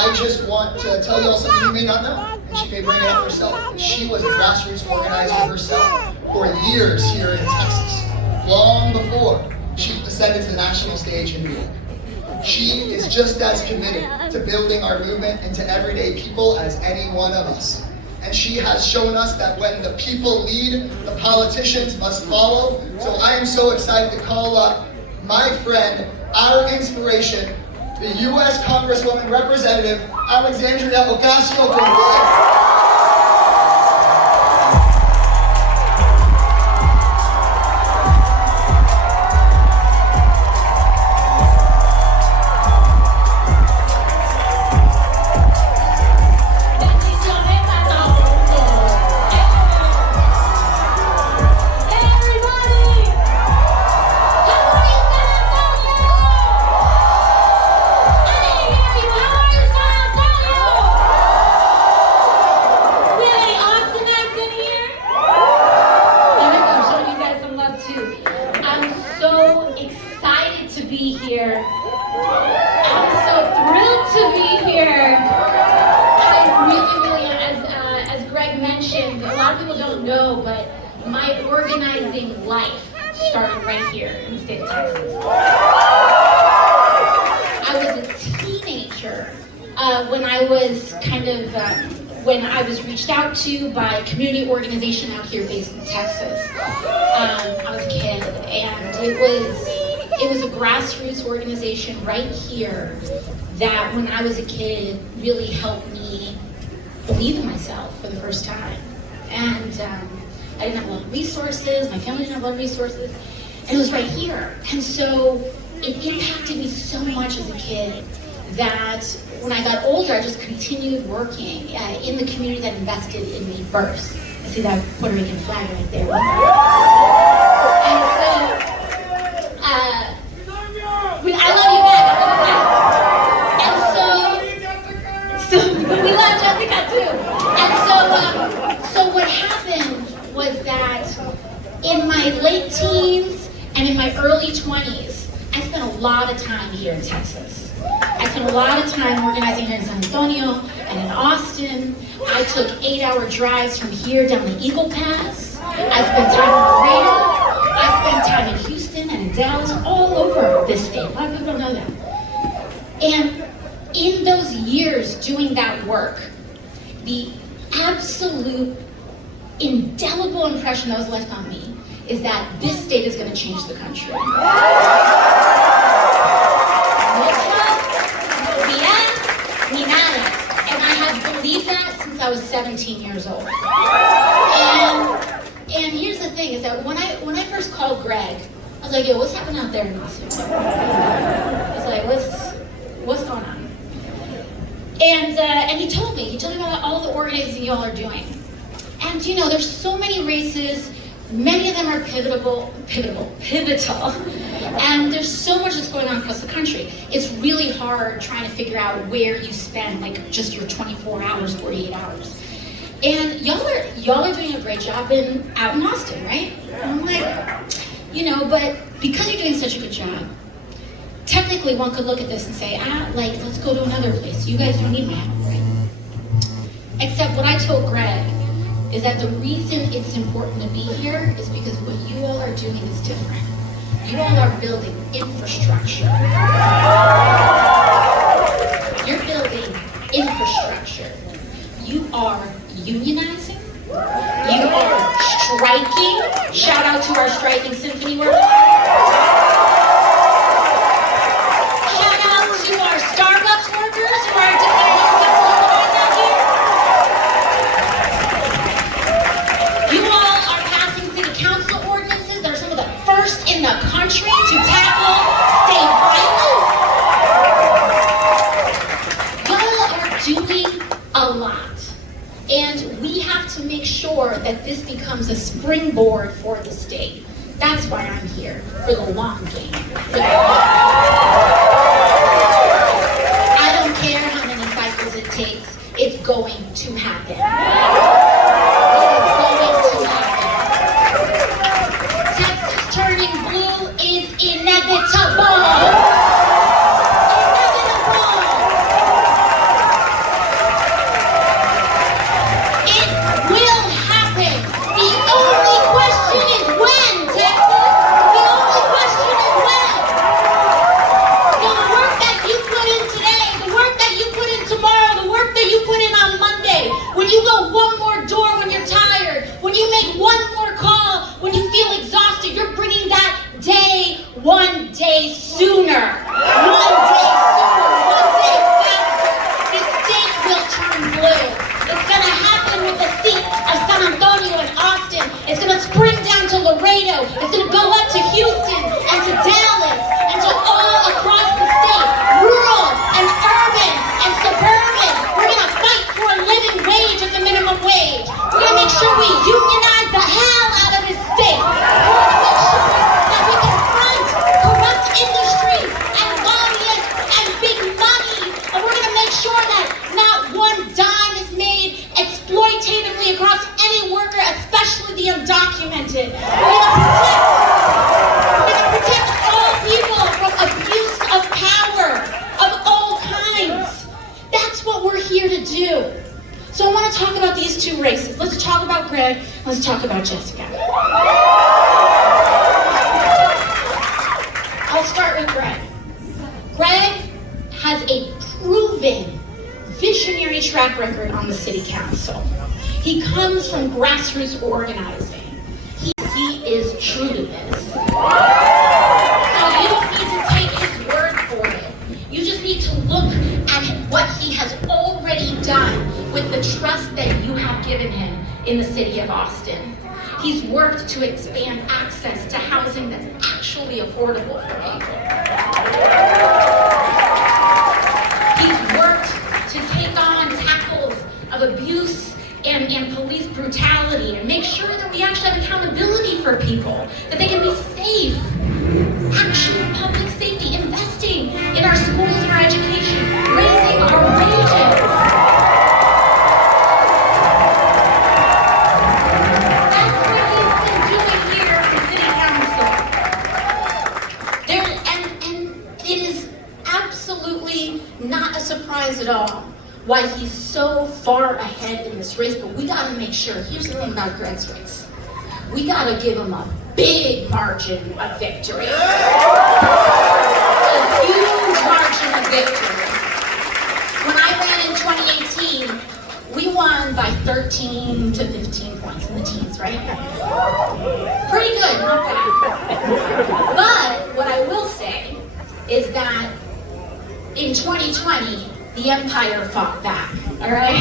I just want to tell you all something you may not know, and she may bring it up herself. She was a grassroots organizer herself for years here in Texas, long before she ascended to the national stage in New York. She is just as committed to building our movement into everyday people as any one of us. And she has shown us that when the people lead, the politicians must follow. So I am so excited to call up my friend, our inspiration, the U.S. Congresswoman Representative Alexandria Ocasio-Cortez. My organizing life started right here in the state of Texas. I was a teenager when I was when I was reached out to by a community organization out here based in Texas. I was a kid, and it was a grassroots organization right here that when I was a kid really helped me believe in myself for the first time. And I didn't have a lot of resources, my family didn't have a lot of resources, and it was right here. And so it impacted me so much as a kid that when I got older, I just continued working in the community that invested in me first. I see that Puerto Rican flag right there. And so, I love you back, and so we love Jessica too. And so what happened was that in my late teens and in my early 20s, I spent a lot of time here in Texas. I spent a lot of time organizing here in San Antonio and in Austin. I took 8-hour drives from here down the Eagle Pass. I spent time in Laredo. I spent time in Houston and in Dallas, all over this state. A lot of people don't know that. And in those years doing that work, the absolute indelible impression that was left on me is that this state is going to change the country. No Trump, no BS, ni nada. And I have believed that since I was 17 years old. And here's the thing, is that when I first called Greg, I was like, yo, what's happening out there in Austin? I was like, what's going on? And he told me about all the organizing y'all are doing. And you know, there's so many races, many of them are pivotal, and there's so much that's going on across the country. It's really hard trying to figure out where you spend like just your 24 hours, 48 hours. And y'all are doing a great job out in Austin, right? And I'm like, you know, but because you're doing such a good job, technically one could look at this and say, let's go to another place. You guys don't need my help, right? Except what I told Greg is that the reason it's important to be here is because what you all are doing is different. You all are building infrastructure. You're building infrastructure. You are unionizing. You are striking. Shout out to our striking symphony workers. Shout out to our Starbucks workers who are declaring organized out here. You all are passing city council ordinances that are some of the first in the country to tackle state violence. Y'all are doing a lot. And we have to make sure that this becomes a springboard for the state. That's why I'm here, for the long game. I don't care how many cycles it takes, it's going to happen. It is going to happen. Texas turning blue is inevitable. make one more call when you feel exhausted. You're bringing that day 1 day sooner. 1 day sooner, 1 day faster. The state will turn blue. It's going to happen with the seat of San Antonio and Austin. It's going to spring down to Laredo. It's going to go up to Houston and to Dallas and to all across the state. Rural and urban and suburban. We're going to fight for a living wage as a minimum wage. We're going to make sure we unionize the hell out of this state. We're going to make sure that we confront corrupt industries and lobbyists and big money. And we're going to make sure that not one dime is made exploitatively across any worker, especially the undocumented. We're going to protect all people from abuse of power of all kinds. That's what we're here to do. So I want to talk about these two races. Let's talk about Greg. Let's talk about Jessica. I'll start with Greg. Greg has a proven visionary track record on the city council. He comes from grassroots organizing. He is true to this. So you don't need to take his word for it. You just need to look at what he has already done with the trust that you have given him in the city of Austin. He's worked to expand access to housing that's actually affordable for people. He's worked to take on tackles of abuse and police brutality and make sure that we actually have accountability for people, that they can be safe. Actual public safety, investing in our schools and our education, raising our wages. That's what he's been doing here on city council. And it is absolutely not a surprise at all why he's so far ahead in this race, but we gotta make sure, here's the thing about Greg's race. We gotta give him a big margin of victory. A huge margin of victory. When I ran in 2018, we won by 13 to 15 points in the teens, right? Pretty good, not bad. But what I will say is that in 2020, the empire fought back, all right?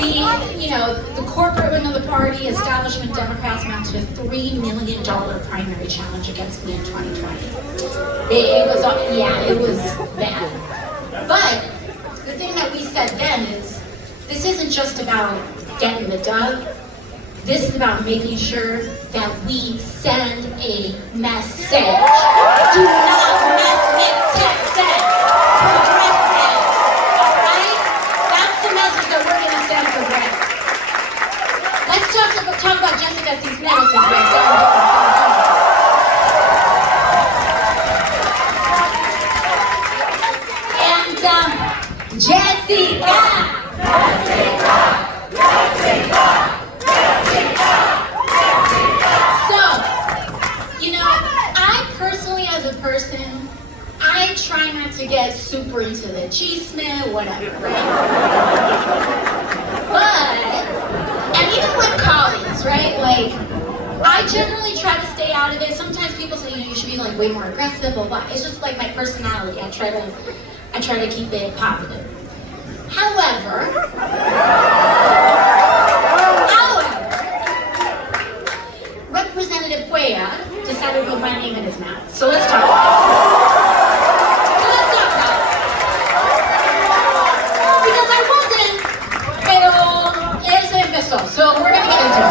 The corporate wing of the party, establishment Democrats, mounted a $3 million primary challenge against me in 2020. It was bad. But the thing that we said then is, this isn't just about getting the dub. This is about making sure that we send a message. Do not mess with Texas. Progressives. Alright? That's the message that we're going to send for Greg. Let's talk about Jessica Cisneros' race. And Jessica! I try not to get super into the chisme, whatever, right? And even with colleagues, right? Like, I generally try to stay out of it. Sometimes people say, you should be like way more aggressive, blah, blah. It's just like my personality. I try to keep it positive. However, Representative Cuellar decided to put my name in his mouth. So let's talk about it. Because I wasn't, pero él se empezó. So we're going to get into it.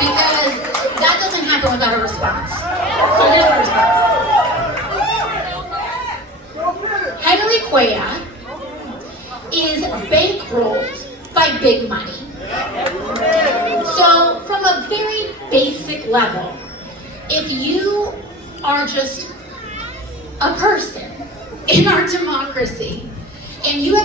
Because that doesn't happen without a response. So here's my response. Henry Cuellar is bankrolled by big money. So from a very basic level, if you are just a person in our democracy and you have